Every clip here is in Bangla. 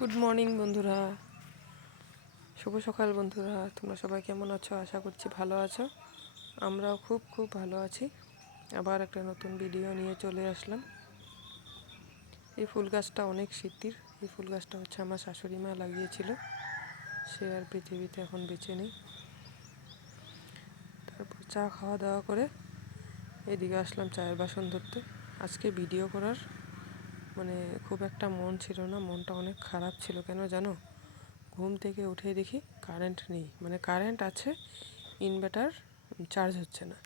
গুড মর্নিং বন্ধুরা, শুভ সকাল বন্ধুরা। তোমরা সবাই কেমন আছো? আশা করছি ভালো আছো। আমরাও খুব খুব ভালো আছি। আবার একটা নতুন ভিডিও নিয়ে চলে আসলাম। এই ফুল গাছটা অনেক স্মৃতির। এই ফুল গাছটা হচ্ছে আমার শাশুড়ি মা লাগিয়েছিল। সে আর পৃথিবীতে এখন বেঁচে নেই। তারপর চা খাওয়া দাওয়া করে এদিকে আসলাম চায়ের বাসন ধরতে। আজকে ভিডিও করার খুব একটা মন ছিল না, মনটা অনেক খারাপ ছিল। কেন জানো? ঘুম থেকে উঠে দেখি কারেন্ট নেই, কারেন্ট আছে, ইনভার্টার চার্জ হচ্ছে না।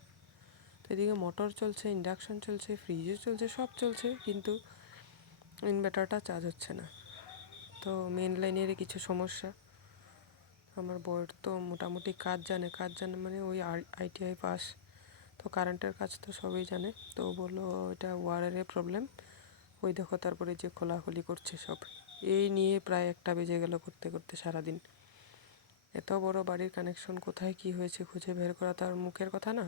তো এদিকে মোটর চলছে, ইন্ডাকশন চলছে, ফ্রিজও চলছে, সব চলছে, কিন্তু ইনভার্টারটা চার্জ হচ্ছে না। তো মেন লাইনের কিছু সমস্যা। আমার বউয়ের তো মোটামুটি কাজ জানে মানে ওই ITI পাস, তো কারেন্টের কাজ তো সবই জানে। তো ও বললো এটা ওয়ারের প্রবলেম। ওই দেখো তারপরে যে খোলাখুলি করছে সব। এই নিয়ে প্রায় 1টা বেজে গেল করতে করতে সারাদিন। এত বড় বাড়ির কানেকশন কোথায় কি হয়েছে খুঁজে বের করা তো আর মুখের কথা না।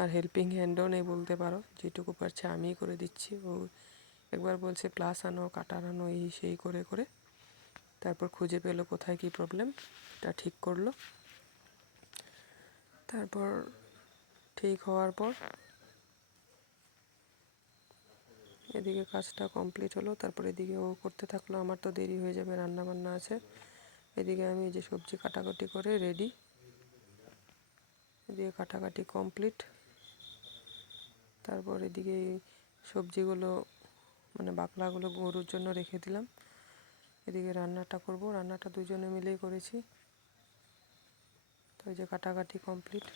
আর হেল্পিং হ্যান্ডও নেই বলতে পারো, যেটুকু পারছে আমিই করে দিচ্ছি। ও একবার বলছে প্লাস আনো, কাটার আনো, এই সেই করে করে তারপর খুঁজে পেলো কোথায় কি প্রবলেম, তা ঠিক করলো। তারপর ঠিক হওয়ার পর এদিকে কাজটা কমপ্লিট হলো। তারপর এদিকে ও করতে থাকলো, আমার তো দেরি হয়ে যাবে, রান্না বান্না আছে। এদিকে আমি যে সবজি কাটাকাটি করে রেডি, এদিকে কাটাকাটি কমপ্লিট। তারপর এদিকে সবজিগুলো বাকলাগুলো গরুর জন্য রেখে দিলাম। এদিকে রান্নাটা করব, রান্নাটা দুজনে মিলেই করেছি। তো এই যে কাটাকাটি কমপ্লিট।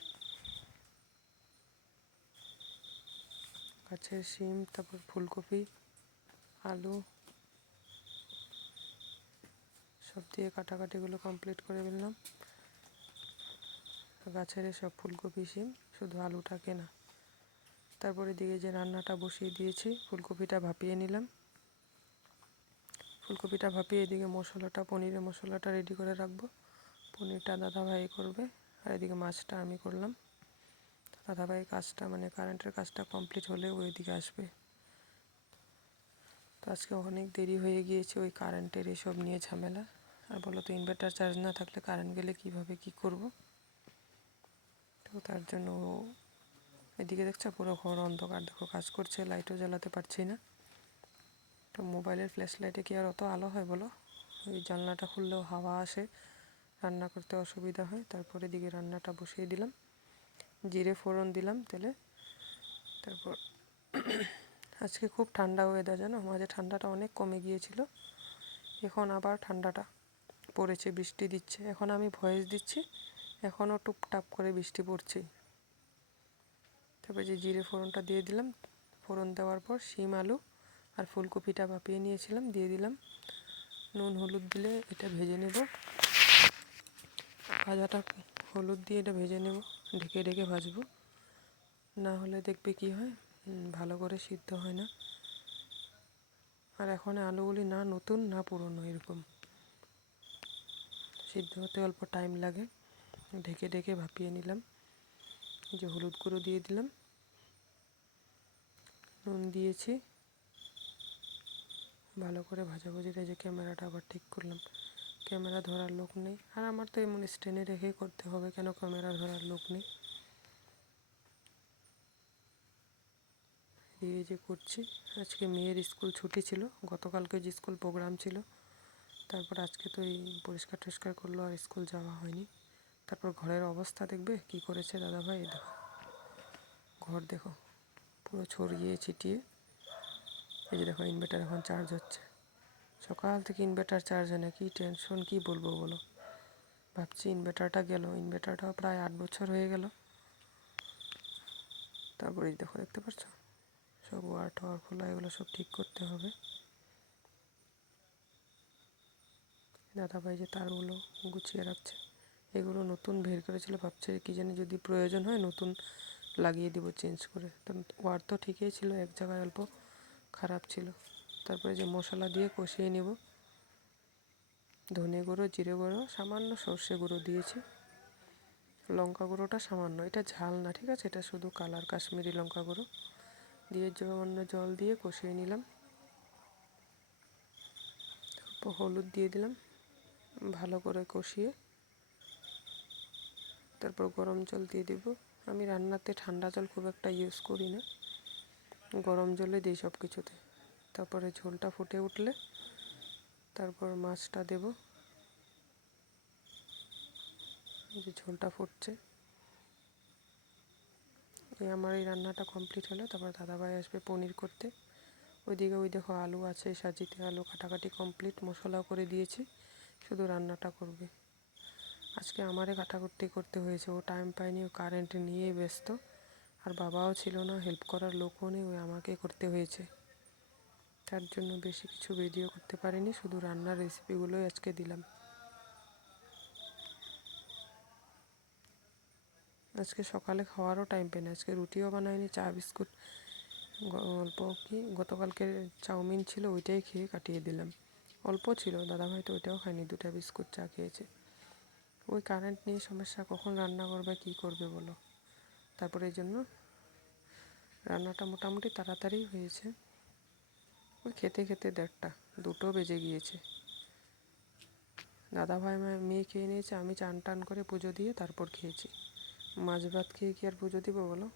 গাছের শিম, তারপর ফুলকপি, আলু সব দিয়ে কাটাকাটিগুলো কমপ্লিট করে ফেললাম। গাছের সব ফুলকপি, শিম, শুধু আলুটা কেনা। তারপরে এদিকে যে রান্নাটা বসিয়ে দিয়েছি, ফুলকপিটা ভাপিয়ে নিলাম। ফুলকপিটা ভাপিয়ে এদিকে পনিরের মশলাটা রেডি করে রাখবো। পনিরটা দাদাভাই করবে, আর এদিকে মাছটা আমি করলাম। দাদাভাই কাজটা কারেন্টের কাজটা কমপ্লিট হলে ওইদিকে আসবে। তো আজকে অনেক দেরি হয়ে গিয়েছে ওই কারেন্টের এসব নিয়ে ঝামেলা। আর বলো তো, ইনভার্টার চার্জ না থাকলে কারেন্ট গেলে কিভাবে কি করব। তো তার জন্য এদিকে দেখছো পুরো ঘর অন্ধকার, দেখো কাজ করছে, লাইটও জ্বালাতে পারছি না। তো মোবাইলের ফ্ল্যাশ লাইটে কি আর অত আলো হয় বলো? ওই জানলাটা খুললেও হাওয়া আসে, রান্না করতে অসুবিধা হয়। তারপরে এদিকে রান্নাটা বসিয়ে দিলাম, জিরে ফোড়ন দিলাম তেলে। তারপর আজকে খুব ঠান্ডা ওয়েদার, জানো, মাঝে ঠান্ডাটা অনেক কমে গিয়েছিল, এখন আবার ঠান্ডাটা পড়েছে, বৃষ্টি দিচ্ছে। এখন আমি ভয়েস দিচ্ছি, এখনও টুপটাপ করে বৃষ্টি পড়ছে। তারপরে যে জিরে ফোড়নটা দিয়ে দিলাম। ফোড়ন দেওয়ার পর শিম, আলু আর ফুলকপিটা ভাপিয়ে নিয়েছিলাম দিয়ে দিলাম। নুন হলুদ দিলে এটা ভেজে নেব, ভাজাটা হলুদ দিয়ে এটা ভেজে নেব, ঢেকে ঢেকে ভাজবো, না হলে দেখবে কি হয়, ভালো করে সিদ্ধ হয় না। আর এখন আলুগুলি না নতুন না পুরনো, এরকম সিদ্ধ হতে অল্প টাইম লাগে। ঢেকে ঢেকে ভাপিয়ে নিলাম। যে হলুদ গুঁড়ো দিয়ে দিলাম, নুন দিয়েছি, ভালো করে ভাজাভুজিটা। যে ক্যামেরাটা আবার ঠিক করলাম, ক্যামেরা ধরার লোক নেই। আর আমার তো এমন স্ট্যান্ডে রেখে করতে হবে, কেন ক্যামেরা ধরার লোক নেই। এই যে করছি। আজকে মেয়ের স্কুল ছুটি ছিল, গতকালকে যে স্কুল প্রোগ্রাম ছিল। তারপর আজকে তো এই পরিষ্কার টরিষ্কার করলো, আর স্কুল যাওয়া হয়নি। তারপর ঘরের অবস্থা দেখবে কি করেছে দাদাভাই। দেখো ঘর, দেখো পুরো ছড়িয়ে ছিটিয়ে। এই যে দেখো ইনভার্টার এখন চার্জ হচ্ছে, সকাল থেকে ইনভার্টার চার্জ হয় না, কি টেনশন কি বলবো বলো। ভাবছি ইনভার্টারটা গেল, ইনভার্টারটাও প্রায় 8 বছর হয়ে গেল। তারপরে দেখো, দেখতে পাচ্ছ সব ওয়ার টাওয়ার খোলা, এগুলো সব ঠিক করতে হবে। দাদাভাই যে তারগুলো গুছিয়ে রাখছে, এগুলো নতুন বের করেছিল, ভাবছে কি জানি যদি প্রয়োজন হয় নতুন লাগিয়ে দিব চেঞ্জ করে। তো ওয়ার তো ঠিকই ছিল, এক জায়গায় অল্প খারাপ ছিল। তারপরে যে মশলা দিয়ে কষিয়ে নেব, ধনে গুঁড়ো, জিরে গুঁড়ো, সামান্য সর্ষে গুঁড়ো দিয়েছি, লঙ্কা গুঁড়োটা সামান্য, এটা ঝাল না, ঠিক আছে, এটা শুধু কালার, কাশ্মীরি লঙ্কা গুঁড়ো দিয়ে সামান্য জল দিয়ে কষিয়ে নিলাম। হলুদ দিয়ে দিলাম, ভালো করে কষিয়ে তারপর গরম জল দিয়ে দেব। আমি রান্নাতে ঠান্ডা জল খুব একটা ইউজ করি না, গরম জলে দিই সব কিছুতে। তারপরে ঝোলটা ফুটে উঠলে তারপর মাছটা দেব। যে ঝোলটা ফুটছে, আমার এই রান্নাটা কমপ্লিট হলে তারপর দাদাভাই আসবে পনির করতে। ওইদিকে ওই দেখো আলু আছে, সাজিতে আলু কাটাকাটি কমপ্লিট, মশলাও করে দিয়েছি, শুধু রান্নাটা করবে। আজকে আমারে কাটাকুটি করতে হয়েছে, ও টাইম পায়নি, ও কারেন্ট নিয়ে ব্যস্ত, আর বাবাও ছিল না, হেল্প করার লোকও নেই, ওই আমাকে করতে হয়েছে। তার জন্য বেশি কিছু ভিডিও করতে পারিনি, শুধু রান্নার রেসিপিগুলোই আজকে দিলাম। আজকে সকালে খাওয়ারও টাইম পাই না, আজকে রুটিও বানাইনি, চা বিস্কুট অল্প কি গতকালকে চাউমিন ছিল ওইটাই খেয়ে কাটিয়ে দিলাম। অল্প ছিল, দাদাভাই তো ওইটাও খায়নি, 2টা বিস্কুট চা খেয়েছে। ওই কারেন্ট নিয়ে সমস্যা, কখন রান্না করবে কী করবে বলো। তারপরে এই জন্য রান্নাটা মোটামুটি তাড়াতাড়ি হয়েছে। ওই খেতে খেতে 1:30 2টো বেজে গিয়েছে। দাদাভাই মেয়ে খেয়ে নিয়েছে, আমি চান টান করে পুজো দিয়ে তারপর খেয়েছি। মাছ ভাত খেয়ে কি আর পুজো দিব বলো।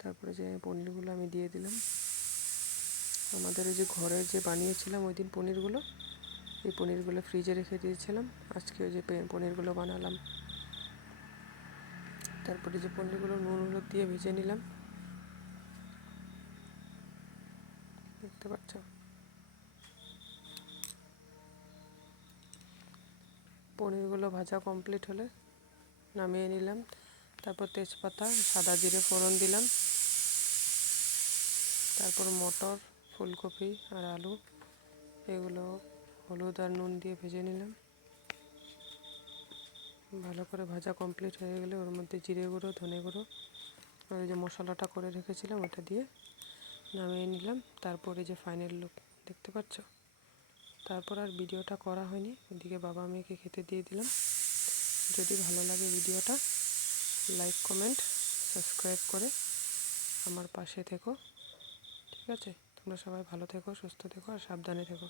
তারপরে যে পনিরগুলো আমি দিয়ে দিলাম। আমাদের এই যে ঘরের যে বানিয়েছিলাম ওই দিন পনিরগুলো, এই পনিরগুলো ফ্রিজে রেখে দিয়েছিলাম, আজকে ওই যে পনিরগুলো বানালাম। তারপরে যে পনিরগুলো নুন হলুদ দিয়ে ভেজে নিলাম, দেখতে পাচ্ছ। পনিরগুলো ভাজা কমপ্লিট হলে নামিয়ে নিলাম। তারপর তেজপাতা সাদা জিরে ফোড়ন দিলাম। তারপর মটর, ফুলকপি আর আলু এগুলো হলুদ আর নুন দিয়ে ভেজে নিলাম। ভালো করে ভাজা কমপ্লিট হয়ে গেলে ওর মধ্যে জিরে গুঁড়ো, ধনে গুঁড়ো, ওই যে মশলাটা করে রেখেছিলাম ওটা দিয়ে নামিয়ে নিলাম। তারপরে যে ফাইনাল লুক দেখতে পাচ্ছ। তারপর আর ভিডিওটা করা হয়নি, ওইদিকে বাবা মেয়েকে খেতে দিয়ে দিলাম। যদি ভালো লাগে ভিডিওটা লাইক কমেন্ট সাবস্ক্রাইব করে আমার পাশে থেকো, ঠিক আছে? তোমরা সবাই ভালো থেকো, সুস্থ থেকো আর সাবধানে থেকো।